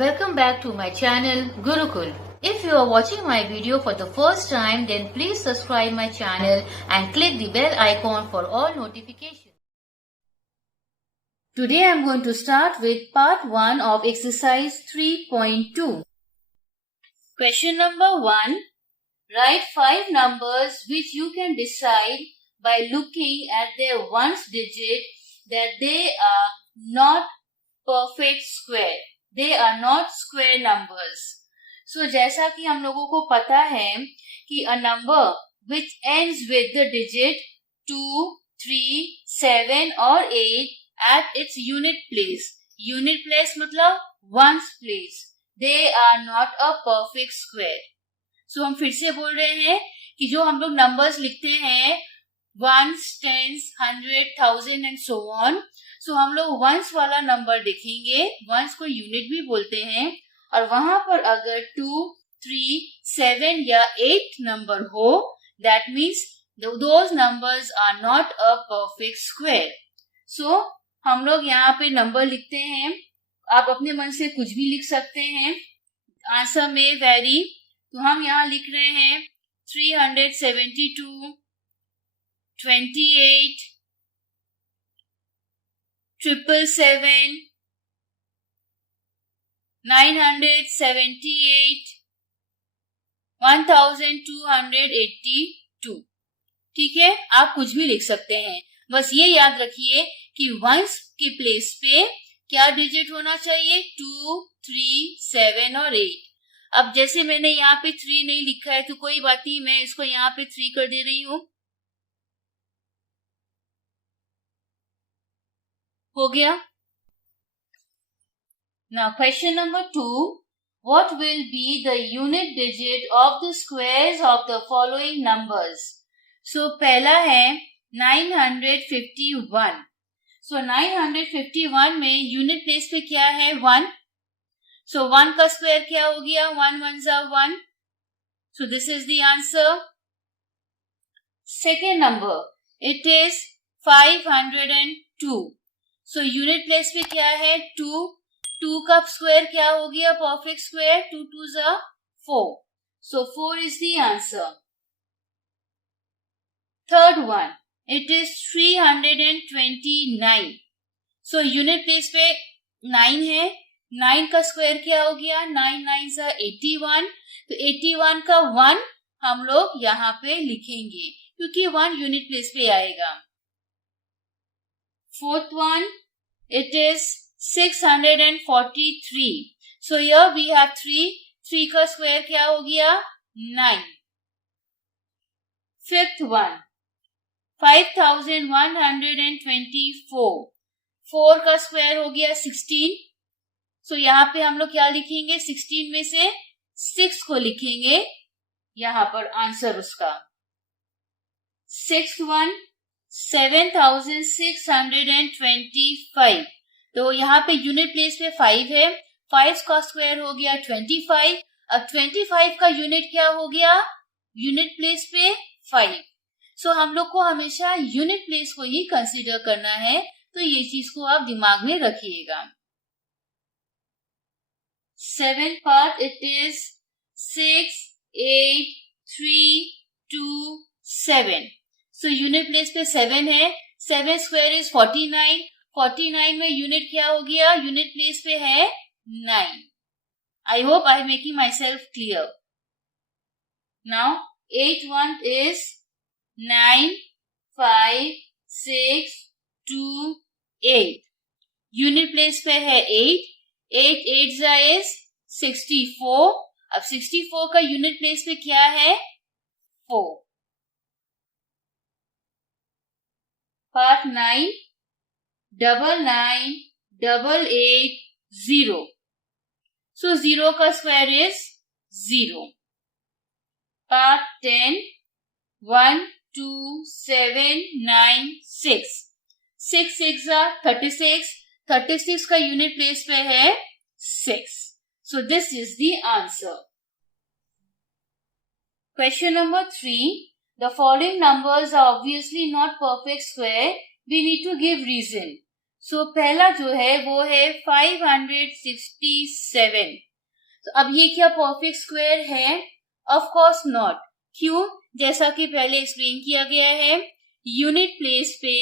Welcome back to my channel Gurukul. If you are watching my video for the first time, then please subscribe my channel and click the bell icon for all notifications. Today I am going to start with part 1 of exercise 3.2. Question number 1. Write 5 numbers which you can decide by looking at their ones digit that they are not perfect square. They are not square numbers. So जैसा कि हम लोगों को पता है कि a number which ends with the digit 2, 3, 7 or 8 at its unit place. Unit place मतलब ones place. They are not a perfect square. So हम फिर से बोल रहे हैं कि जो हम लोग numbers लिखते हैं ones, tens, 100, 1000 and so on. So हम लोग ones वाला नंबर देखेंगे. ones को यूनिट भी बोलते हैं और वहां पर अगर 2, 3, 7 या 8 नंबर हो, that means those numbers are not a perfect square. So हम लोग यहाँ पे नंबर लिखते हैं. आप अपने मन से कुछ भी लिख सकते हैं. आंसर में वेरी. तो हम यहाँ लिख रहे हैं 372, 28, 777, 978, 1282. ठीक है, आप कुछ भी लिख सकते हैं. बस ये याद रखिए कि वंस के प्लेस पे क्या डिजिट होना चाहिए, 2, 3, 7 और 8. अब जैसे मैंने यहाँ पे 3 नहीं लिखा है तो कोई बात नहीं, मैं इसको यहाँ पे 3 कर दे रही हूँ. हो गया. Now question number 2. What will be the unit digit of the squares of the following numbers? So पहला है 951. So 951 में यूनिट प्लेस पे क्या है, 1. So 1 का स्क्वायर क्या हो गया, 1 1 जा 1. So this is the answer. Second number, it is 502. So unit place पे क्या है, 2. 2 का स्क्वायर क्या हो गया, परफेक्ट स्क्वायर, 2 2 जा 4. So 4 is the answer. Third one, it is 329. So unit place पे 9 है. 9 का स्क्वायर क्या हो गया, 9 9 जा 81. तो 81 का 1 हम लोग यहाँ पे लिखेंगे क्योंकि 1 यूनिट प्लेस पे आएगा. Fourth one, it is 643. So here we have 3. 3 का स्क्वायर क्या हो गया, 9. Fifth one, 5124. 4 का स्क्वायर हो गया 16. So यहाँ पे हम लोग क्या लिखेंगे, 16 में से 6 को लिखेंगे यहाँ पर आंसर उसका. Sixth one, 7625. तो यहाँ पे यूनिट प्लेस पे 5 है. 5 का स्क्वायर हो गया 25. अब 25 का यूनिट क्या हो गया, यूनिट प्लेस पे 5. सो हम लोग को हमेशा यूनिट प्लेस को ही कंसीडर करना है, तो ये चीज को आप दिमाग में रखिएगा. 7th part, it is 6, 8, 3, 2, 7. So unit place पे 7 है. 7 स्क्वायर इज 49. 49 में यूनिट क्या हो गया, यूनिट प्लेस पे है 9. I hope I making my self clear. Now 8th one is 9, 5, 6, 2, 8. Unit place पे है 8. 8 8 जा इज 64. अब 64 का यूनिट प्लेस पे क्या है, 4. Part 9, 998880. So 0 का स्क्वायर इज 0. Part 10, 12796. 6 6 जा 36. 36 का यूनिट प्लेस पे है 6. So this is the answer. Question number 3. The following numbers are obviously not perfect square. We need to give reason. सो पहला जो है वो है 567. तो अब ये क्या परफेक्ट स्क्वायर है? Of course not. क्यों? जैसा कि पहले एक्सप्लेन किया गया है, यूनिट प्लेस पे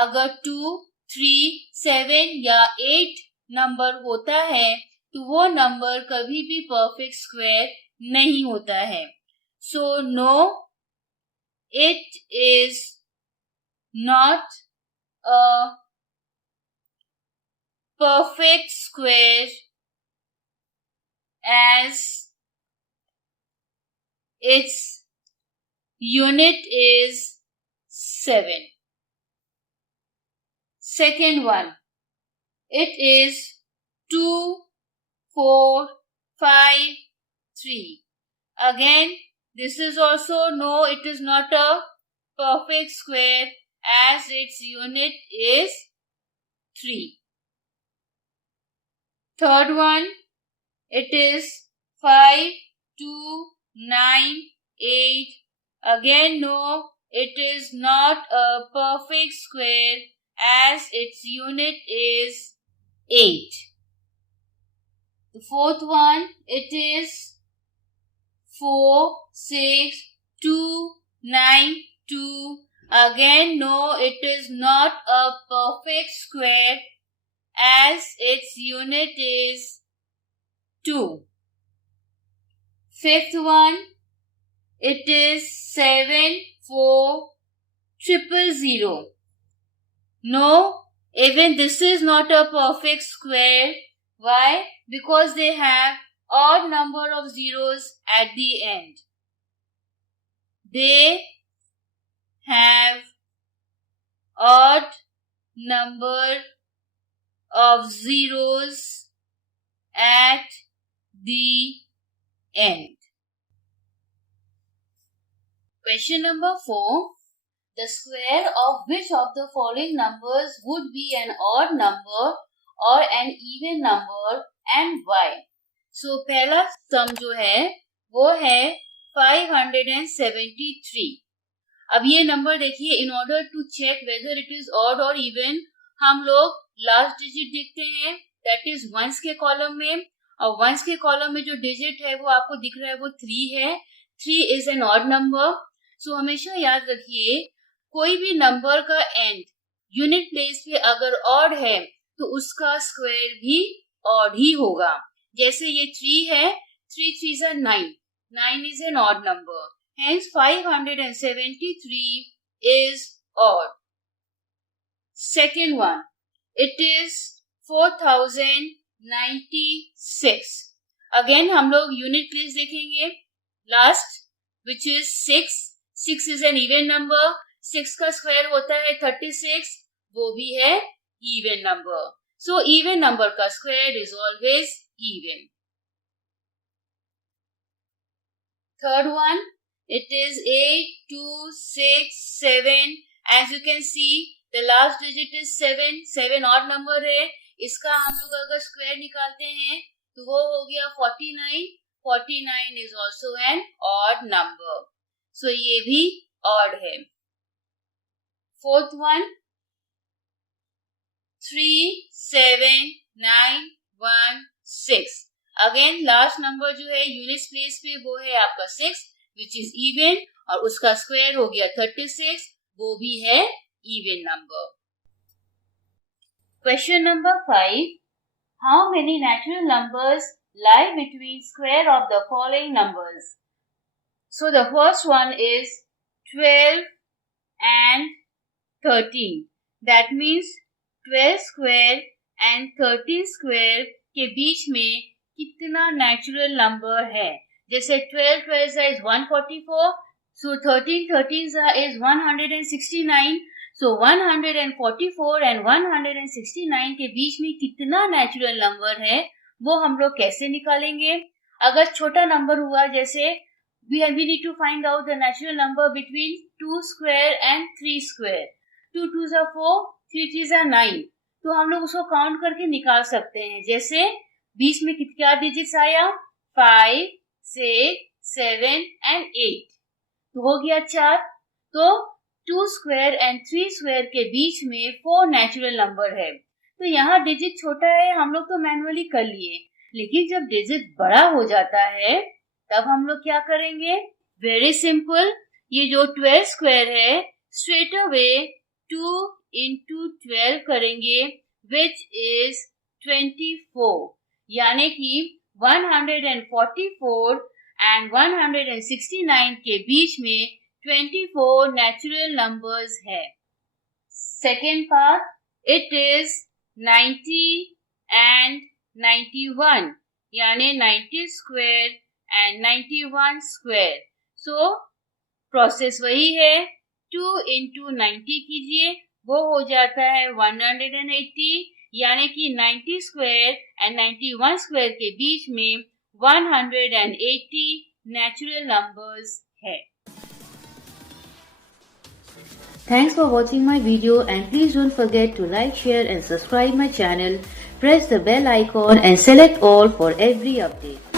अगर 2, 3, 7 या 8 नंबर होता है तो वो नंबर कभी भी परफेक्ट स्क्वायर नहीं होता है. So no, it is not a perfect square as its unit is 7. Second one, it is 2, 4, 5, 3. Again, this is also no, it is not a perfect square as its unit is 3. Third one, it is 5, 2, 9, 8. Again, no, it is not a perfect square as its unit is 8. The fourth one, it is 4, 6, 2, 9, 2. Again, no, it is not a perfect square as its unit is 2. Fifth one, it is 7, 4, 000. No, even this is not a perfect square. Why? Because they have odd number of zeros at the end. They have odd number of zeros at the end. Question number 4. The square of which of the following numbers would be an odd number or an even number and why? So पहला सम जो है वो है 573. अब ये number देखिए, in order to check whether it is odd और even हम लोग लास्ट डिजिट देखते हैं, दैट इज वंस के कॉलम में, और वंस के कॉलम में जो डिजिट है वो आपको दिख रहा है वो 3 है. 3 इज एन ऑड नंबर. सो हमेशा याद रखिए, कोई भी नंबर का एंड यूनिट प्लेस पे अगर ऑड है तो उसका स्क्वायर भी ऑड ही होगा. जैसे ये 3 है, 3 3 are 9. 9 is an odd number. Hence 573 is odd. Second one, it is 4096. Again हम लोग यूनिट प्लेस देखेंगे. Last which is 6. 6 is an even number. 6 का स्क्वायर होता है 36. वो भी है even number. So even number का square is always even. Third one, it is 8, 2, 6, 7. As you can see, the last digit is 7. 7 odd number है. इसका हम लोग अगर स्क्वायर निकालते हैं तो वो हो गया 49. 49 is also an odd number. So ये भी odd है. Fourth one, 3, 7, 9, 1, 6. Again last number जो है यूनिट प्लेस पे वो है आपका 6 विच इज इवन, और उसका स्क्वायर हो गया 36. वो भी है even number. Question number 5. How many natural numbers lie between square of the following numbers? So the first one is 12 and 13. That means 12 square and 13 square के बीच में कितना नेचुरल नंबर है? जैसे 12 12 is 144, so 13 13 is 169. So 144 and 169 के बीच में कितना natural number है वो हम लोग कैसे निकालेंगे? अगर छोटा नंबर हुआ, जैसे we need to find out the natural number between 2 square and 3 square. 2 2s are 4, 3 3s are 9. तो हम लोग उसको काउंट करके निकाल सकते हैं. जैसे 20 में क्या डिजिट्स आया? 5, 6, 7 and 8. तो हो गया 4. तो 2 square and 3 square के बीच में 4 नेचुरल नंबर है. तो यहाँ डिजिट छोटा है, हम लोग तो मैनुअली कर लिए, लेकिन जब डिजिट बड़ा हो जाता है तब हम लोग क्या करेंगे? वेरी सिंपल, ये जो 12 स्क्वायर है स्ट्रेट अवे 2 into 12 करेंगे विच इज 24, यानी कि 144 एंड 169 के बीच में 24 नेचुरल नंबर्स है। Second part, it is 90 and 91, यानी 90 square and 91 square. So process वही है, 2 into 90 कीजिए, वो हो जाता है 180, यानी कि 90 स्क्वायर एंड 91 स्क्वायर के बीच में 180 नेचुरल नंबर्स है। Thanks for watching my video and please don't forget to like, share and subscribe my channel. Press the bell icon and select all for every update.